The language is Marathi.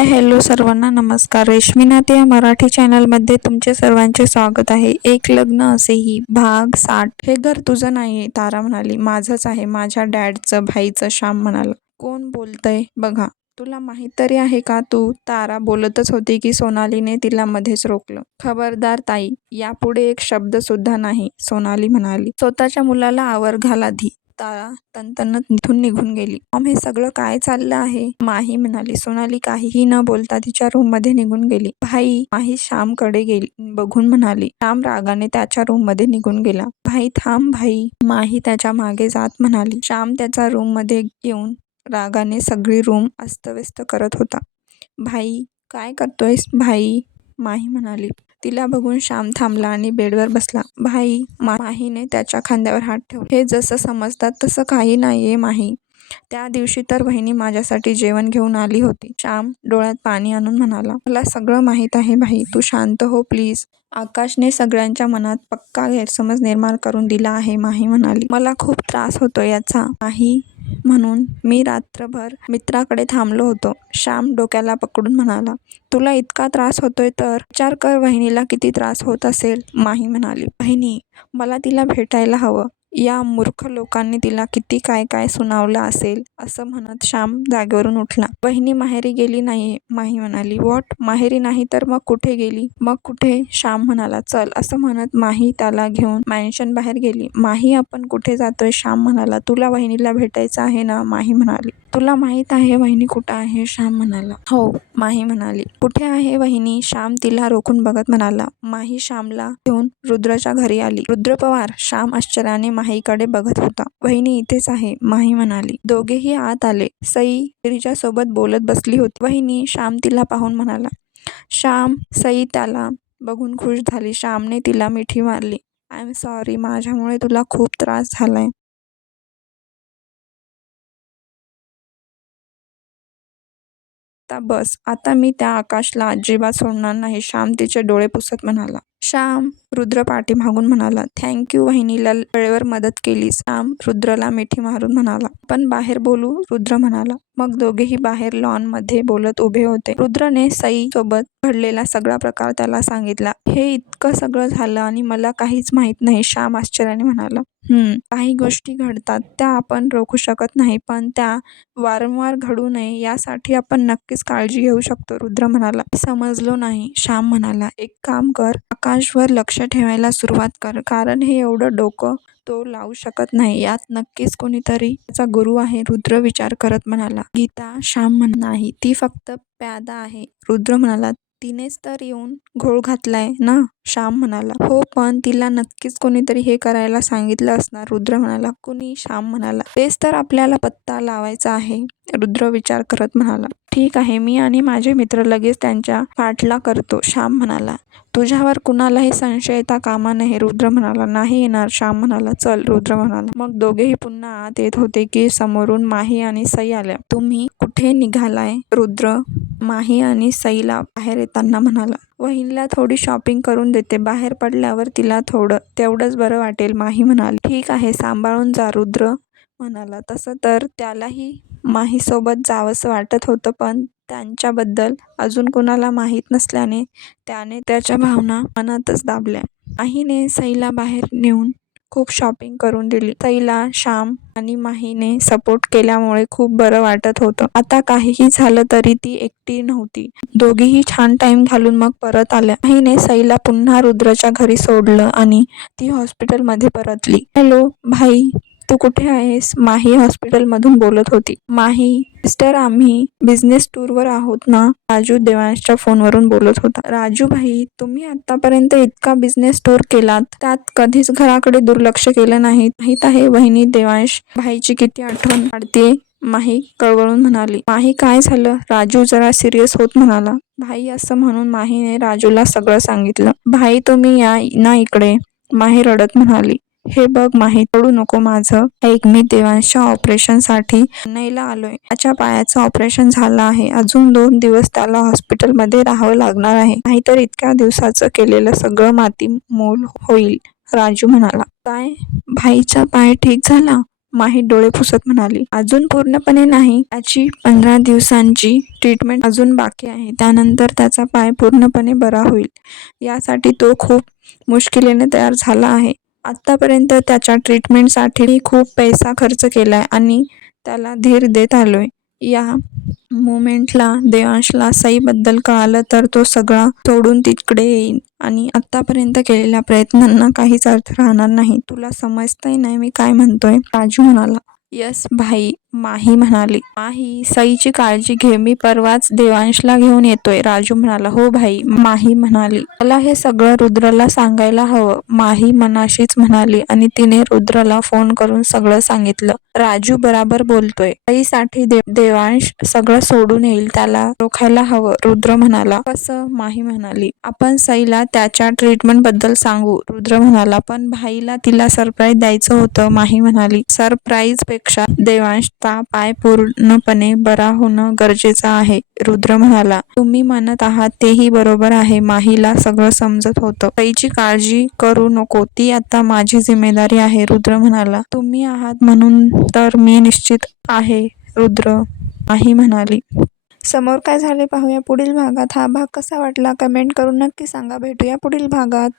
हाय हॅलो सर्वांना नमस्कार. रेशमीनाथ या मराठी चॅनलमध्ये तुमचे सर्वांचे स्वागत आहे. एक लग्न असेही भाग साठ. हे घर तुझं नाही तारा म्हणाली. माझंच आहे माझ्या डॅडचं भाईचं श्याम म्हणाला. कोण बोलतंय? बघा. तुला माहीत तरी आहे का तू? तारा बोलतच होती की सोनालीने तिला मध्येच रोखलं. खबरदार ताई यापुढे एक शब्द सुद्धा नाही सोनाली म्हणाली. स्वतःच्या मुलाला आवर घाला धी. तारा तनतनत तिथून निघून गेली. मॉम हे सगळं काय चाललं आहे? माही म्हणाली. सोनाली काहीही न बोलता तिच्या रूममध्ये निघून गेली. भाई माही श्यामकडे गेली. बघून म्हणाली. श्याम रागाने त्याच्या रूममध्ये निघून गेला. भाई थांब भाई माही त्याच्यामागे जात म्हणाली. श्याम त्याच्या रूममध्ये येऊन रागाने सगळी रूम अस्तव्यस्त करत होता. भाई काय करतोयस भाई? माही म्हणाली. तिला बघून श्याम थांबला आणि बेडवर बसला. भाई माहीने त्याच्या खांद्यावर हात ठेवला हे जसं समजतात तसं काही नाहीये माही. त्या दिवशी तर बहिणी माझ्यासाठी जेवण घेऊन आली होती. श्याम डोळ्यात पाणी आणून म्हणाला मला सगळं माहीत आहे भाई. तू शांत हो प्लीज. आकाशने सगळ्यांच्या मनात पक्का गैरसमज निर्माण करून दिला आहे माही म्हणाली. मला खूप त्रास होतो याचा माही. म्हणून मी रात्रभर मित्राकडे थांबलो होतो. श्याम डोक्याला पकडून म्हणाला तुला इतका त्रास होतोय तर? विचार कर वहिनीला किती त्रास होत असेल माही म्हणाली. बहिणी मला तिला भेटायला हवं. या मूर्ख लोकांनी तिला किती काय काय सुनावलं असेल असं म्हणत श्याम जागेवरून उठला. बहिणी माहेरी गेली नाही माही म्हणाली. वॉट? माहेरी नाही तर मग कुठे गेली? मग कुठे? श्याम म्हणाला. चल असं म्हणत माही त्याला घेऊन मॅन्शन बाहेर गेली. माही आपण कुठे जातोय? श्याम म्हणाला. तुला वहिनीला भेटायचं आहे ना? माही म्हणाली. तुला माहीत आहे वहिनी कुठं आहे? श्याम म्हणाला. हो माही म्हणाली. कुठे आहे वहिनी? श्याम तिला रोखून बघत म्हणाला. माही श्यामला घेऊन रुद्रच्या घरी आली. रुद्र पवार श्याम आश्चर्याने माहीकडे बघत होता. वहिनी इथेच आहे माही म्हणाली. दोघेही आत आले. सई तिच्या सोबत बोलत बसली होती. वहिनी श्याम तिला पाहून म्हणाला श्याम सई त्याला बघून खुश झाली. श्यामने तिला मिठी मारली. आय एम सॉरी माझ्यामुळे तुला खूप त्रास झालाय. आता बस. आता मी त्या आकाशला अजिबात सोडणार नाही श्याम तिचे डोळे पुसत म्हणाला. श्याम रुद्र पाठीमागून म्हणाला थँक्यू वहिनीला वेळेवर मदत केली श्याम रुद्रला मिठी मारून म्हणाला पण बाहेर बोलू? रुद्र म्हणाला मग दोघेही बाहेर लॉनमध्ये बोलत उभे होते. रुद्रने सई सोबत घडलेला सगळा प्रकार त्याला सांगितला. हे इतकं सगळं झालं आणि मला काहीच माहीत नाही श्याम आश्चर्याने म्हणाला. हम्म काही गोष्टी घडतात त्या आपण रोखू शकत नाही पण त्या वारंवार घडू नये यासाठी आपण नक्कीच काळजी घेऊ शकतो रुद्र म्हणाला. समजलो नाही श्याम म्हणाला. एक काम कर आकाशवर लक्ष ठेवायला सुरुवात कर. कारण हे एवढं डोकं तो लावू शकत नाही. यात नक्कीच कोणीतरी त्याचा गुरु आहे रुद्र विचार करत म्हणाला. गीता श्याम म्हण नाही ती फक्त प्यादा आहे. रुद्र म्हणाला तिनेच तर येऊन घोळ घातलाय ना? श्याम म्हणाला हो पण तिला नक्कीच कोणीतरी हे करायला सांगितलं असणार. रुद्र म्हणाला कुणी? श्याम म्हणाला तेच तर आपल्याला पत्ता लावायचा आहे. रुद्र विचार करत म्हणाला ठीक आहे मी आणि माझे मित्र लगेच त्यांच्या पाठला करतो श्याम म्हणाला. तुझ्यावर कुणालाही संशय येता कामा नये रुद्र म्हणाला. नाही येणार श्याम म्हणाला. चल रुद्र म्हणाला. मग दोघेही पुन्हा आत येत होते की समोरून माही आणि सई आल्या. तुम्ही कुठे निघालाय? रुद्र माही आणि सईला बाहेर येताना म्हणाला. वहिनीला थोडी शॉपिंग करून देते. बाहेर पडल्यावर तिला थोडं तेवढंच बरं वाटेल माही म्हणाली. ठीक आहे सांभाळून जा रुद्र म्हणाला. तसं तर त्यालाही माहीसोबत जावंसं वाटत होतं पण त्यांच्याबद्दल अजून कुणाला माहीत नसल्याने त्याने त्याच्या भावना मनातच दाबल्या. माहीने सईला बाहेर नेऊन खूप शॉपिंग करून दिली. सईला श्याम आणि माहीने सपोर्ट केल्यामुळे खूप बरं वाटत होतं. आता काहीही झालं तरी ती एकटी नव्हती. दोघीही छान टाइम घालून मग परत आल्या. माहीने सईला पुन्हा रुद्रच्या घरी सोडलं आणि ती हॉस्पिटलमध्ये परतली. हॅलो भाई तू कुठे आहेस? माही हॉस्पिटलमधून बोलत होती. माही सिस्टर आम्ही बिझनेस टूरवर आहोत ना? राजू देवांशच्या फोनवरून बोलत होता. राजू भाई तुम्ही आतापर्यंत इतका बिझनेस टूर केलात. त्यात कधीच घराकडे दुर्लक्ष केलं नाही. माहीत आहे वहिनी देवांश भाईची किती आठवण काढते माही कळवळून म्हणाली. माही काय झालं? राजू जरा सिरियस होत म्हणाला. भाई असं म्हणून माहीने राजूला सगळं सांगितलं. भाई तुम्ही या ना इकडे? माही रडत म्हणाली. हे बघ माही पडू नको माझं. ऐक मी देवांशच्या ऑपरेशनसाठी चेन्नईला आलोय. त्याच्या पायाचं ऑपरेशन झालं आहे. अजून दोन दिवस त्याला हॉस्पिटलमध्ये राहावं लागणार आहे. नाहीतर इतक्या दिवसाचं केलेलं सगळं माती मोल होईल. राजू म्हणाला. काय? भाईचा पाय ठीक झाला? माही डोळे पुसत म्हणाली. अजून पूर्णपणे नाही. त्याची पंधरा दिवसांची ट्रीटमेंट अजून बाकी आहे. त्यानंतर त्याचा पाय पूर्णपणे बरा होईल. यासाठी तो खूप मुश्किलीने तयार झाला आहे. आत्तापर्यंत त्याच्या ट्रीटमेंटसाठी मी खूप पैसा खर्च केला आहे आणि त्याला धीर देत आलो आहे या मोमेंटला देवांशला सईबद्दल कळालं तर तो सगळा सोडून तिकडे येईल आणि आत्तापर्यंत केलेल्या प्रयत्नांना काहीच अर्थ राहणार नाही. तुला समजतंय नाही मी काय म्हणतोय? राजू म्हणाला यस भाई माही म्हणाली. माही सईची काळजी घे मी परवाच देवांशला घेऊन येतोय. राजू म्हणाला हो भाई माही म्हणाली. मला हे सगळं रुद्रला सांगायला हवं माही मनाशीच म्हणाली आणि तिने रुद्रला फोन करून सगळं सांगितलं. राजू बराबर बोलतोय. सईसाठी दे देवांश सगळं सोडून येईल त्याला रोखायला हवं रुद्र म्हणाला. कसं माही म्हणाली. आपण सईला त्याच्या ट्रीटमेंटबद्दल सांगू रुद्र म्हणाला. पण भाईला तिला सरप्राईज द्यायचं होतं माही म्हणाली. सरप्राईजपेक्षा देवांश पाय पूर्णपणे बरा होणं गरजेचं आहे. रुद्र म्हणाला तुम्ही म्हणत आहात तेही बरोबर आहे. माहीला सगळं समजत होतं. ताईची काळजी करू नको. ती आता माझी जिम्मेदारी आहे. रुद्र म्हणाला तुम्ही आहात म्हणून तर मी निश्चित आहे. रुद्र माही म्हणाली समोर काय झाले पाहूया. पुढील भागात हा भाग कसा वाटला? कमेंट करून नक्की सांगा. भेटूया पुढील भागात.